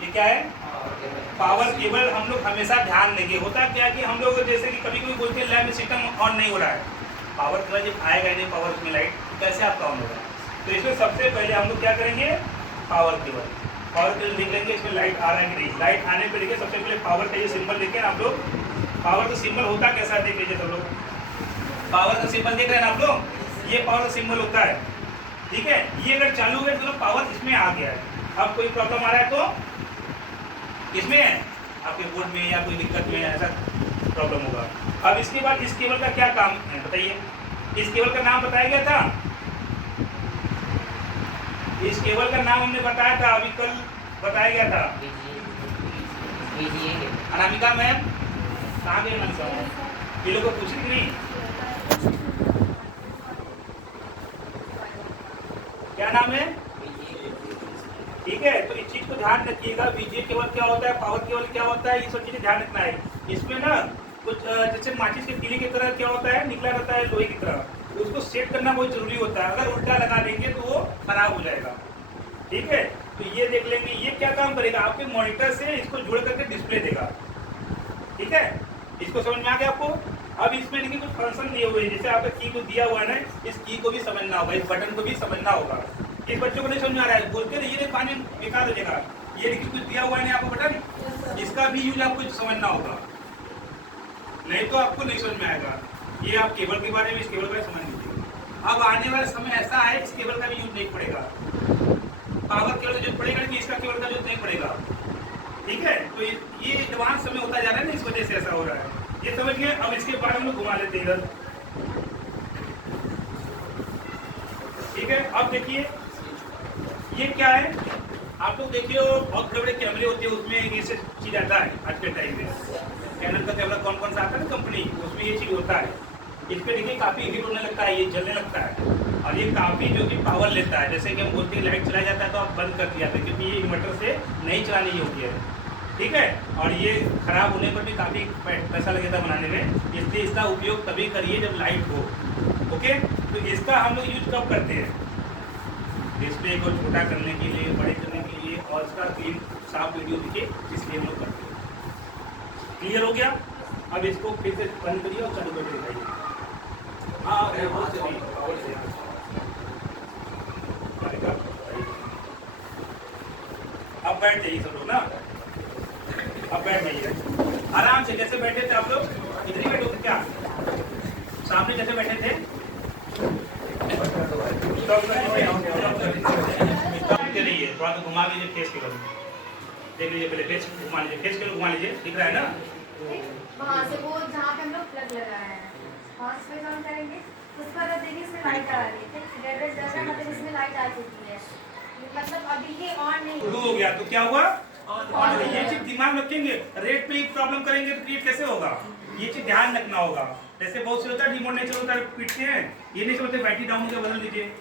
ये क्या है? Power cable. हम लोग हमेशा ध्यान देंगे। होता क्या कि हम लोग जैसे कि कभी कभी बोलते हैं लैब में सिस्टम ऑन नहीं हो रहा है, पावर केबल जब आएगा नहीं पावर उसमें लाइट, तो कैसे आपका ऑन होगा? तो इसमें सबसे पहले हम लोग क्या करेंगे, पावर केबल देख लेंगे इसमें लाइट आ रहा है कि नहीं। लाइट आने पर देखिए सबसे पहले पावर का ये सिंबल देखें आप लोग। पावर का सिंबल होता कैसा देख लीजिए सब लोग। पावर का सिंबल देख रहे हैं ना आप लोग, ये पावर का सिंबल होता है, ठीक है। ये अगर चालू है तो पावर इसमें आ गया है। अब कोई प्रॉब्लम आ रहा है तो इसमें है, आपके बोर्ड में या कोई दिक्कत में ऐसा प्रॉब्लम होगा। अब इसके बाद इस केबल का क्या काम है बताइए। इस केबल का नाम बताया गया था, इस केबल का नाम हमने बताया था, अभी कल बताया गया था। अनामिका मैम कहाँ गए? अनामिका मैम ये लोग को पूछी थी नहीं, क्या नाम है? ठीक है, तो इस चीज को ध्यान रखिएगा। वीजीए केबल क्या होता है, पावर केबल क्या होता है, ये सब चीजें ध्यान रखना है। इसमें ना कुछ जैसे माचिस के तीली की तरह क्या होता है, निकला रहता है लोहे की तरह, तो उसको सेट करना बहुत जरूरी होता है। अगर उल्टा लगा देंगे तो वो खराब हो जाएगा, ठीक है। तो ये देख लेंगे, ये क्या काम करेगा, आपके मॉनिटर से इसको जोड़ करके डिस्प्ले देगा, ठीक है। इसको समझ में आ गया आपको? अब इसमें देखिए कुछ फंक्शन दिए हुए हैं, जैसे आपका की को दिया हुआ है ना, इस की को भी समझना होगा, इस बटन को भी समझना होगा। इस बच्चों को नहीं समझ में आ रहा है, बोलते रहिए ये पानी बेकार हो जाएगा। ये देखिए कुछ दिया हुआ है ना आपको बटन, इसका भी यूज आपको समझना होगा, नहीं तो आपको नहीं समझ में आएगा। ये आप केबल के बारे में, इस केबल का समझ लीजिए। अब आने वाला समय ऐसा है इस केबल का भी यूज नहीं पड़ेगा, पावर केबल का जो पड़ेगा कि इसका केबल का यूज नहीं पड़ेगा, ठीक है। तो ये एडवांस समय होता जा रहा है ना, इस वजह से ऐसा हो रहा है, ये समझ गए। अब इसके बाद हम लोग घुमा लेते हैं इधर, ठीक है। अब देखिए ये क्या है, आप लोग देखिए बहुत बड़े बड़े कैमरे होते हैं, उसमें ये सब चीज आता है आज के टाइम में। कैनन का कैमरा कौन कौन सा आता है ना कंपनी, उसमें ये चीज होता है। इस पे देखिए काफी हीट होने लगता है, ये जलने लगता है, और ये काफी जो कि पावर लेता है। जैसे कि हम बोलते हैं लाइट चला जाता है तो आप बंद कर दिया था, क्योंकि ये इन्वर्टर से नहीं चलाने योग्य है, ठीक है। और ये खराब होने पर भी काफी पैसा लगेगा बनाने में, इसलिए इसका उपयोग तभी करिए जब लाइट हो, ओके। तो इसका हम लोग यूज कब करते हैं, डिस्प्ले को छोटा करने के लिए, बड़े करने के लिए, और इसका क्लीन साफ वीडियो दिखे, इसलिए हम लोग करते हैं। क्लियर हो गया? अब इसको फिर से बंद करिए और चालू करके दिखाइए। हाँ अब बैठ जाइए सब लोग ना, अब बैठ जाइए आराम से, जैसे बैठे थे आप लोग इधर ही बैठो क्या, सामने जैसे बैठे थे चलिए थोड़ा सा घुमा लीजिए फेस के करो, देख लीजिए पहले फेस घुमा लीजिए, फेस के घुमा लीजिए, दिख रहा है ना वहाँ से वो जहाँ पे हम लोग प्लग लगाया है, वहाँ से काम करेंगे। उस पर अब देखिए इसमें लाइट आ रही है, रेड रेड जल रहा है, मतलब इसमें लाइट आ चुकी है, मतलब अभी ये ऑन नहीं शुरू हो गया। तो क्या हुआ, ये चीज दिमाग रखेंगे। रेड पे प्रॉब्लम करेंगे तो क्रिएट कैसे होगा, ये चीज ध्यान रखना होगा। जैसे बहुत से होता है रिमोट नहीं चलता पीटते हैं, ये नहीं समझते बैटरी डाउन होकर बदल दीजिए।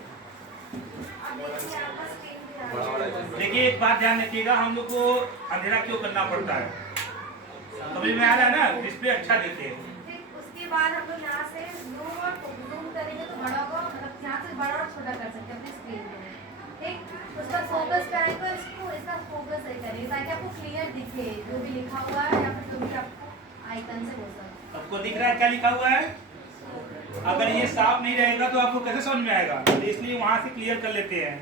देखिए एक बात ध्यान रखिएगा, हम लोग को अंधेरा क्यों करना पड़ता है, समझ में आ रहा है ना, डिस्प्ले अच्छा देते हैं। उसके बाद हम लोग यहाँ से जूम करेंगे तो बड़ा होगा, मतलब यहाँ से बड़ा और छोटा कर सकते हैं अपनी स्क्रीन में, ठीक। उसका फोकस करेंगे, इसको इसका फोकस सही करेंगे ताकि आपको क्लियर दिखे जो भी लिखा हुआ है, या फिर जो भी आपको आइकन से हो सकता है। आपको दिख रहा है क्या लिखा हुआ है? अगर ये साफ नहीं रहेगा तो आपको कैसे समझ में आएगा, तो इसलिए वहां से क्लियर कर लेते हैं।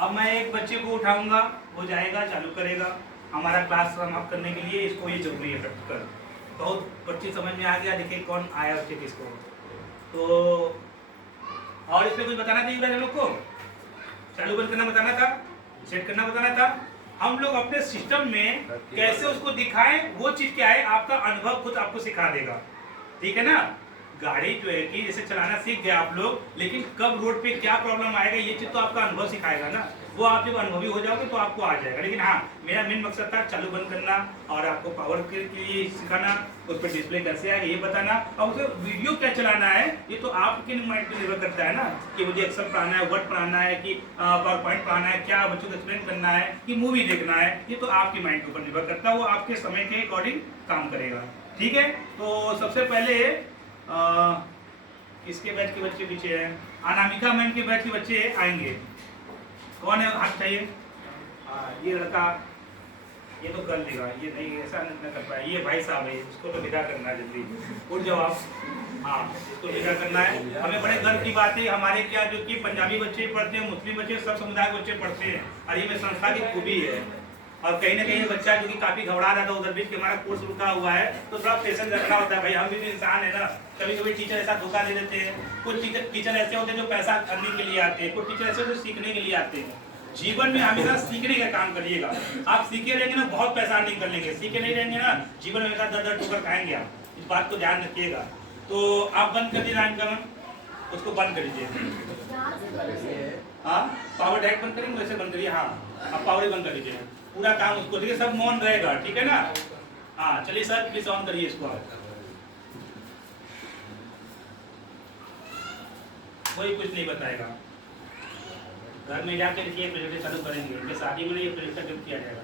अब मैं एक बच्चे को उठाऊंगा, वो जाएगा चालू करेगा, हमारा क्लास समाप्त करने के लिए इसको ये जरूरी है प्रैक्टिकल। बहुत बच्चे समझ में आ गया, देखिए कौन आया उसके किसको। तो और इसमें कुछ बताना चाहिए हम लोग को, चालू बंद करना बताना था, सेट करना बताना था। हम लोग अपने सिस्टम में कैसे उसको दिखाएं, वो चीज क्या है, आपका अनुभव खुद आपको सिखा देगा, ठीक है ना। गाड़ी जो है कि जैसे चलाना सीख गए आप लोग, लेकिन कब रोड पे क्या प्रॉब्लम आएगा ये चीज तो आपका अनुभव सिखाएगा ना, वो आप जब अनुभवी हो जाओगे तो आपको आ जाएगा। लेकिन हाँ, मेरा मेन मकसद था चालू बंद करना और आपको पावर के लिए सिखाना, उस पर डिस्प्ले कैसे आएगा ये बताना, और उसे वीडियो क्या चलाना है ये तो आपके माइंड पर निर्भर करता है ना, कि मुझे एक्सेल पढ़ाना है, वर्ड पढ़ाना है, कि पावर पॉइंट पढ़ाना है, क्या बच्चों को एक्सप्लेन करना है, कि मूवी देखना है, ये तो आपके माइंड के ऊपर निर्भर करता है, वो आपके समय के अकॉर्डिंग काम करेगा, ठीक है। तो सबसे पहले किसके बैच के बच्चे पीछे हैं? अनामिका मैम के बैच के बच्चे आएंगे। कौन है, हाथ चाहिए? हाँ, ये लड़का ये तो कर लेगा, ये नहीं ऐसा नहीं कर पाया। ये भाई साहब है, इसको तो विदा करना है जल्दी। उठ जाओ आप। हाँ, इसको विदा करना है। हमें बड़े गर्व की बात है, हमारे क्या जो कि पंजाबी बच्चे पढ़ते हैं, मुस्लिम बच्चे, सब समुदाय के बच्चे पढ़ते हैं, और ये मेरी संस्था की खूबी है। और कहीं ना कहीं ये बच्चा जो कि काफी घबरा रहा था उधर बीच के, हमारा कोर्स रुका हुआ है, तो थोड़ा पेशेंस रखना होता है भाई, हम भी इंसान है ना। कभी कभी टीचर ऐसा धोखा दे देते हैं। कुछ टीचर ऐसे होते हैं जो पैसा करने के लिए आते हैं, कुछ टीचर ऐसे होते हैं सीखने के लिए आते हैं। जीवन में हमेशा सीखने का काम करिएगा। आप सीखे रहेंगे ना, बहुत पैसा अर्निंग कर लेंगे। सीखे नहीं रहेंगे ना, जीवन में हमेशा दर दर ठोकर खाएंगे आप। इस बात को ध्यान रखिएगा। तो आप बंद कर दीजिए का उसको बंद कर दीजिए। हाँ, पावर डायरेक्ट बंद करेंगे वैसे बंद करिए। हाँ, आप पावर ही बंद कर दीजिए, पूरा काम उसको, ठीक है, सब मौन रहेगा, ठीक है ना। हाँ चलिए सर, प्लीज ऑन करिए इसको। कोई कुछ नहीं बताएगा। घर में जाकर ये प्रोजेक्ट चालू करेंगे, इनके शादी में ये प्रोजेक्ट गिफ्ट किया जाएगा,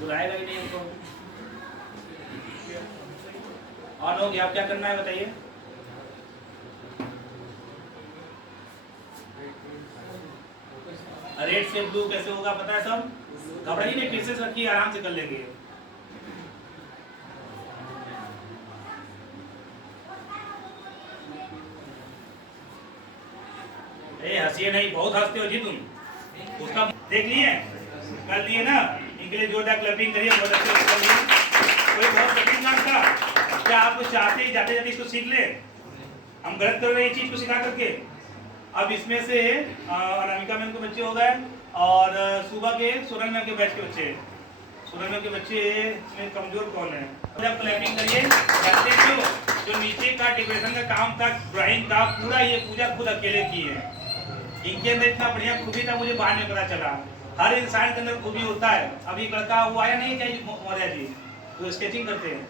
बुलाएगा ही नहीं उनको। ऑन हो गया, आप क्या करना है बताइए। रेड से ब्लू कैसे होगा पता है सब? घबराइए नहीं, पीसेस रखिए, आराम से कर लेंगे। हंसिए नहीं, बहुत हंसते हो जी तुम। उसका देख लिए, कर लिए ना, इनके लिए जोरदार क्लैपिंग करिए, बहुत अच्छे से कर लिए। कोई बहुत कठिन काम था क्या? आप चाहते ही जाते जाते इसको सीख ले? हम गलत कर रहे हैं ये चीज को सिखा करके। अब इसमें से अनामिका मैम के बच्चे हो गए, और सुबह के सोनल मैम के बैच के बच्चे। सोनल मैम के बच्चे में कमजोर कौन है? जब क्लैपिंग करिए। जानते क्यों? जो नीचे का डेकोरेशन का काम था, ड्राइंग का, पूरा ये पूजा खुद अकेले की है। इनके अंदर इतना बढ़िया खूबी था, मुझे बाद में पता चला। हर इंसान के अंदर खूबी होता है। अब ये लड़का वो आया नहीं क्या मौर्य जी, तो स्केचिंग करते हैं,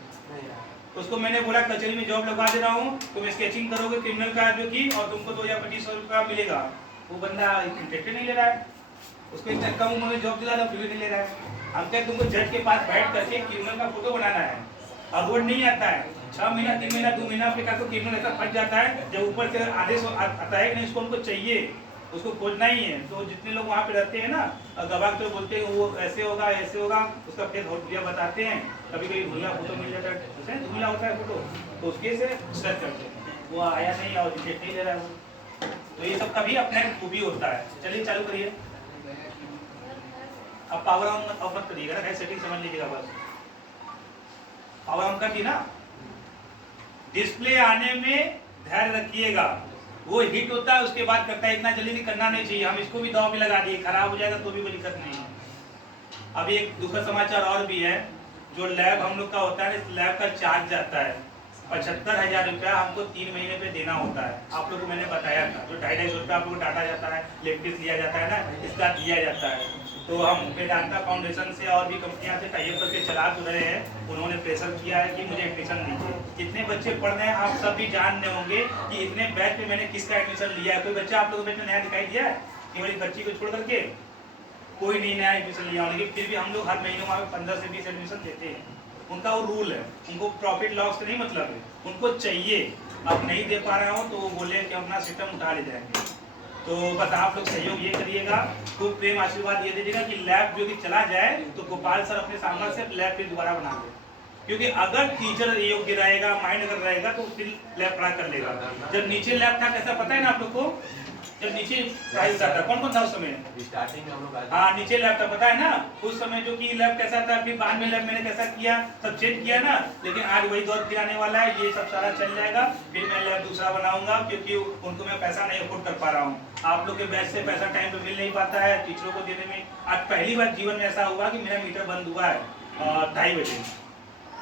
उसको मैंने बोला कचहरी में जॉब लगवा दे रहा हूँ, तुम स्केचिंग करोगे क्रिमिनल का जो की, और तुमको 2000-2500 रुपया मिलेगा। वो बंदा इंटरेस्ट नहीं ले रहा है, उसको इतना कम उम्र में जॉब दिला था, फिर नहीं ले रहा है। हम कहते तुमको जज के पास बैठ करके क्रिमिनल का फोटो बनाना है, और वो नहीं आता है। 6 महीना 3 महीना 2 महीना पे का तो क्रिमिनल ऐसा फंस जाता है, जब ऊपर से आदेश आता है कि नहीं इसको हमको चाहिए, उसको खोजना ही है। तो जितने लोग वहाँ पे रहते हैं ना, गवाह तो बोलते हैं वो ऐसे होगा ऐसे होगा, उसका फेस भूलिया बताते हैं। कभी कभी भूलिया फोटो मिल जाता है, धुमिला होता है फोटो, तो उसके से सर्च करते हैं, वो आया नहीं और डिटेक्ट नहीं दे रहा है वो। तो ये सब कभी अपने खूबी होता है। चलिए चालू करिए। अब पावर ऑन मत करिएगा ना, सेटिंग समझ लीजिएगा बस। पावर ऑन कर दी ना, डिस्प्ले आने में धैर्य रखिएगा। वो हिट होता है उसके बाद करता है, इतना जल्दी नहीं करना नहीं चाहिए। हम इसको भी दाव पे लगा दिए, खराब हो जाएगा तो भी कोई दिक्कत नहीं है। अभी एक दुखद समाचार और भी है, जो लैब हम लोग का होता है, इस लैब का चार्ज जाता है 75,000 रुपया, हमको 3 महीने पे देना होता है। आप लोग को मैंने बताया था, जो 250 रुपया आप लोग को डाटा जाता है, लेक्टिस लिया जाता है ना, इसका दिया जाता है। तो हम वेदांता फाउंडेशन से और भी कंपनियां से टाइप करके चला तो रहे हैं। उन्होंने प्रेशर किया है कि मुझे एडमिशन दीजिए। कितने बच्चे पढ़ रहे हैं आप सब भी जान रहे होंगे कि इतने बैच में मैंने किसका एडमिशन लिया है। कोई बच्चा आप लोगों को बैच में नया दिखाई दिया है कि मेरी बच्ची को छोड़ करके? कोई नहीं नया एडमिशन लिया, लेकिन फिर भी हम लोग हर महीने वहाँ 15 से 20 एडमिशन देते हैं। उनका वो रूल है, उनको प्रॉफिट लॉस से नहीं मतलब है, उनको चाहिए। अब नहीं दे पा रहा हूँ तो वो बोले कि अपना सिस्टम उठा ले जाएंगे। तो बस आप लोग सहयोग ये करिएगा, खूब प्रेम आशीर्वाद ये दीजिएगा कि लैब जो कि चला जाए तो गोपाल सर अपने सामने से लैब फिर दोबारा बना दे। क्योंकि अगर टीचर योग्य रहेगा, माइंड अगर रहेगा तो फिर लैब पढ़ा कर लेगा। जब नीचे लैब था कैसा पता है ना आप लोग को? जब नीचे प्राइस आता कौन कौन था उस समय? स्टार्टिंग में हम लोग हाँ नीचे लैब था, पता है ना उस समय जो कि लैब कैसा था, फिर बाद में लैब मैंने कैसा किया, सब चेंज किया ना। लेकिन आज वही दौर फिर आने वाला है, ये सब सारा चल जाएगा। फिर मैं लैब दूसरा बनाऊंगा, क्योंकि उनको मैं पैसा नहीं अफोर्ड कर पा रहा हूँ। आप लोग के बैच से पैसा टाइम पे मिल नहीं पाता है टीचरों को देने में। आज पहली बार जीवन में ऐसा हुआ कि मेरा मीटर बंद हुआ है 2:30 बजे।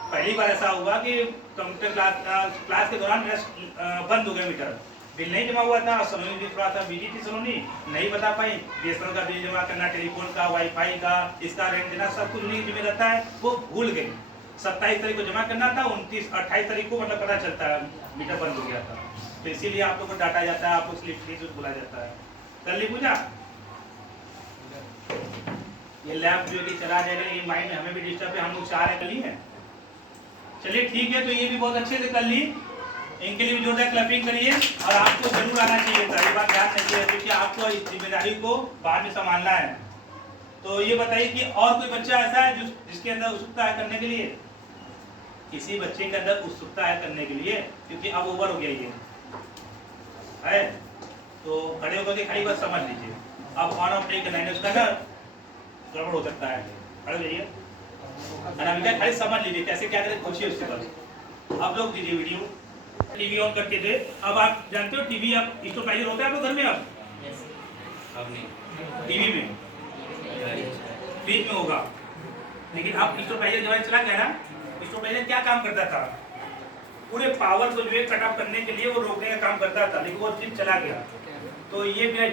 पहली बार ऐसा हुआ कि कंप्यूटर क्लास के दौरान मेरा बंद हो गया मीटर। बिल नहीं जमा हुआ था, सलोनी भी थोड़ा सा बिजी थी, सलोनी नहीं बता पाई। बीएसएनएल का बिल जमा करना, टेलीफोन का, वाईफाई का, इसका रेंट देना, सब कुछ उन्हीं जिम्मे रहता है, वो भूल गई। 27 तारीख को जमा करना था, 28 तारीख को मतलब पता चलता है मीटर बंद हो गया था। तो इसीलिए आप लोग को डांटा जाता है, आप लोग स्लिप बोला जाता है। कर ली पूजा? ये लैब जो कि चला जाएगा, ये माइंड में हमें भी डिस्टर्ब है, हम लोग चाह रहे कर ली है। चलिए ठीक है, तो ये भी बहुत अच्छे से कर ली। इनके लिए भी जोरदार क्लैपिंग करिए। और आपको जरूर आना चाहिए था, ये बात ध्यान रखिए, क्योंकि आपको इस जिम्मेदारी को बाद में संभालना है। तो ये बताइए कि और कोई बच्चा ऐसा है जिसके अंदर उत्सुकता है करने के लिए? किसी बच्चे के अंदर उत्सुकता है करने के लिए, क्योंकि अब ओवर हो गया ये है। तो खड़े होकर के खाली बात समझ लीजिए। अब ऑन ऑफ डे करना है उसका ना गड़बड़ हो सकता है। खड़े रहिए, अनामिका खाली समझ लीजिए कैसे क्या करें, पूछिए उसके बाद। आप लोग दीजिए वीडियो, टीवी ऑन करके दे। अब आप जानते हो टीवी आप स्टोपाइजर होता है आपके घर में? अब टीवी में फ्रिज में होगा, लेकिन अब स्टोपाइजर जब चला गया ना, स्टोपाइजर क्या काम करता था? पूरे पावर को जो है कट ऑफ करने के लिए वो रोकने का काम करता था, लेकिन वो चीज चला गया। तो ये मेरा